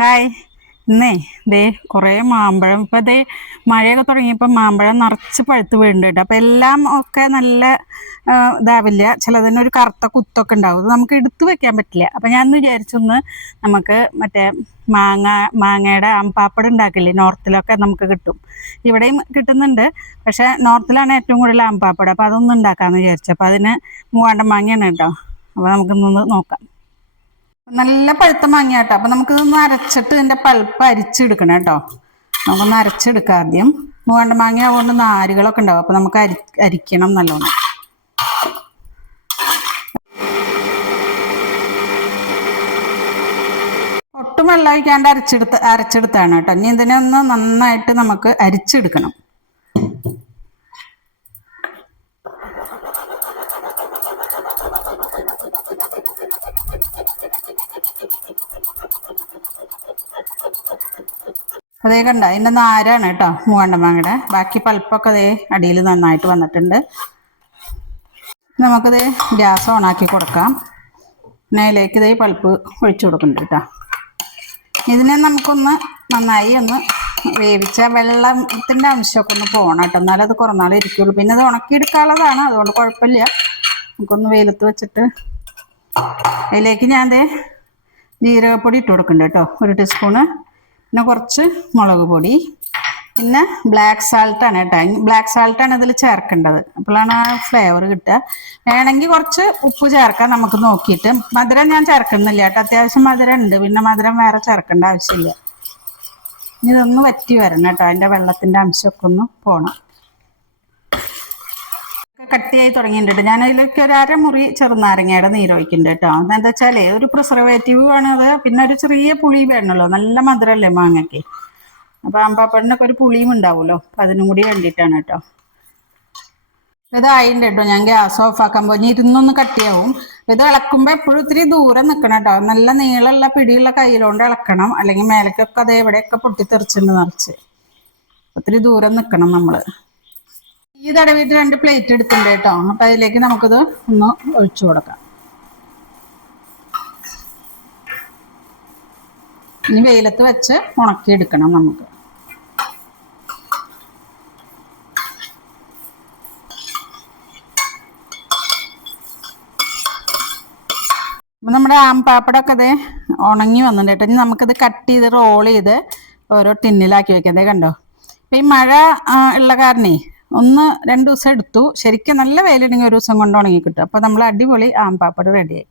Hi. ഇന്നേ ദേ കുറേ മാമ്പഴം ഇപ്പം ദേ മഴയൊക്കെ തുടങ്ങിയപ്പോൾ മാമ്പഴം നിറച്ച് പഴുത്ത് വീഴുന്നുണ്ട് കേട്ടോ. അപ്പം എല്ലാം ഒക്കെ നല്ല ഇതാവില്ല, ചിലതിനൊരു കറുത്ത കുത്തൊക്കെ ഉണ്ടാവും. അത് നമുക്ക് എടുത്തു വെക്കാൻ പറ്റില്ല. അപ്പം ഞാൻ വിചാരിച്ചൊന്ന് നമുക്ക് മറ്റേ മാങ്ങയുടെ ആംപാപ്പട് ഉണ്ടാക്കില്ലേ, നോർത്തിലൊക്കെ നമുക്ക് കിട്ടും, ഇവിടെയും കിട്ടുന്നുണ്ട്. പക്ഷേ നോർത്തിലാണ് ഏറ്റവും കൂടുതൽ ആംപാപ്പട്. അപ്പം അതൊന്നും ഉണ്ടാക്കാമെന്ന് വിചാരിച്ചു. അപ്പം അതിന് മൂവാണ്ടൻ മാങ്ങയാണ് കേട്ടോ. അപ്പോൾ നമുക്കിന്നൊന്ന് നോക്കാം. നല്ല പഴുത്ത മാങ്ങ കേട്ടോ. അപ്പം നമുക്കിതൊന്ന് അരച്ചിട്ട് ഇതിൻ്റെ പൾപ്പ് അരിച്ചെടുക്കണം കേട്ടോ. നമുക്കൊന്ന് അരച്ചെടുക്കാം ആദ്യം. മൂവാണ്ട മാങ്ങ ആവുകൊണ്ട് നാരുകളൊക്കെ ഉണ്ടാവും, അപ്പം നമുക്ക് അരിക്കണം നല്ലോണം. ഒട്ടും വെള്ളം ഒഴിക്കാണ്ട് അരച്ചെടുത്താണ് കേട്ടോ. ഇനി ഇതിനെ ഒന്ന് നന്നായിട്ട് നമുക്ക് അരിച്ചെടുക്കണം. അതേ കണ്ട, അതിൻ്റെ നാരാണ് കേട്ടോ മൂവാണ്ട മാങ്ങയുടെ. ബാക്കി പൾപ്പൊക്കെ അതേ അടിയിൽ നന്നായിട്ട് വന്നിട്ടുണ്ട്. നമുക്കിത് ഗ്യാസ് ഓണാക്കി കൊടുക്കാം. അതിലേക്ക് ഇതേ പൾപ്പ് ഒഴിച്ചു കൊടുക്കുന്നുണ്ട് കേട്ടോ. ഇതിനെ നമുക്കൊന്ന് നന്നായി ഒന്ന് വേവിച്ച വെള്ളത്തിൻ്റെ അംശമൊക്കെ ഒന്ന് പോകണം കേട്ടോ, എന്നാലും അത് കുറേ നാൾ ഇരിക്കുള്ളൂ. പിന്നെ അത് ഉണക്കിയെടുക്കാനുള്ളതാണ്, അതുകൊണ്ട് കുഴപ്പമില്ല. നമുക്കൊന്ന് വെയിലത്ത് വെച്ചിട്ട് അതിലേക്ക് ഞാൻ ദേ ജീരകപ്പൊടി ഇട്ട് കൊടുക്കുന്നുണ്ട് കേട്ടോ, 1 ടീസ്പൂണ്. പിന്നെ കുറച്ച് മുളക് പൊടി, പിന്നെ ബ്ലാക്ക് സാൾട്ടാണ് കേട്ടോ. ബ്ലാക്ക് സാൾട്ടാണ് ഇതിൽ ചേർക്കേണ്ടത്, അപ്പോഴാണ് ആ ഫ്ലേവർ കിട്ടുക. വേണമെങ്കിൽ കുറച്ച് ഉപ്പ് ചേർക്കാം നമുക്ക് നോക്കിയിട്ട്. മധുരം ഞാൻ ചേർക്കുന്നില്ല കേട്ടോ, അത്യാവശ്യം മധുരം ഉണ്ട്, പിന്നെ മധുരം വേറെ ചേർക്കേണ്ട ആവശ്യമില്ല. ഇതൊന്ന് വറ്റി വരണം കേട്ടോ, അതിൻ്റെ വെള്ളത്തിൻ്റെ അംശമൊക്കെ ഒന്ന് പോകണം. കട്ടിയായി തുടങ്ങിയിട്ടുണ്ട്. ഞാൻ അതിലേക്ക് ഒരു അരമുറി ചെറുനാരങ്ങയുടെ നീരൊഴിക്കുന്നുണ്ട് കേട്ടോ. എന്താ വെച്ചാൽ ഒരു പ്രിസർവേറ്റീവ് വേണത്, പിന്നെ ഒരു ചെറിയ പുളി വേണമല്ലോ, നല്ല മധുരമല്ലേ മാങ്ങയ്ക്ക്. അപ്പോൾ ആമ്പാപ്പടിനൊക്കെ ഒരു പുളിയും ഉണ്ടാവുമല്ലോ, അപ്പം അതിനും കൂടി വേണ്ടിയിട്ടാണ് കേട്ടോ. ഇതായിട്ടുണ്ട് കേട്ടോ. ഞാൻ ഗ്യാസ് ഓഫാക്കാൻ പോയി, ഇരുന്നൊന്ന് കട്ടിയാവും. ഇത് ഇളക്കുമ്പോൾ എപ്പോഴും ഇത്തിരി ദൂരം നിൽക്കണം കേട്ടോ. നല്ല നീളമുള്ള പിടിയുള്ള കയ്യിലോണ്ട് ഇളക്കണം, അല്ലെങ്കിൽ മേലേക്കൊക്കെ അതേ എവിടെയൊക്കെ പൊട്ടിത്തെറിച്ചിട്ടുണ്ട് നിറച്ച്. ഒത്തിരി ദൂരം നിൽക്കണം നമ്മൾ. ഈ തടവിട്ട് 2 പ്ലേറ്റ് എടുത്തിട്ടുണ്ട് കേട്ടോ. അപ്പം അതിലേക്ക് നമുക്കിത് ഒന്ന് ഒഴിച്ചു കൊടുക്കാം. ഇനി വെയിലത്ത് വെച്ച് ഉണക്കിയെടുക്കണം നമുക്ക്. അപ്പം നമ്മുടെ ആംപാപ്പടൊക്കെ അത് ഉണങ്ങി വന്നിട്ടുണ്ട് കേട്ടോ. ഇനി നമുക്കിത് കട്ട് ചെയ്ത് റോൾ ചെയ്ത് ഓരോ ടിന്നിലാക്കി വെക്കാം. കണ്ടോ, ഇപ്പം ഈ മഴ ഉള്ള കാരണേ 1-2 ദിവസം എടുത്തു. ശരിക്കും നല്ല വെയിലുണ്ടെങ്കിൽ 1 ദിവസം കൊണ്ട് ഉണങ്ങി കിട്ടും. അപ്പോൾ നമ്മൾ അടിപൊളി ആംപാപ്പട് റെഡിയായി.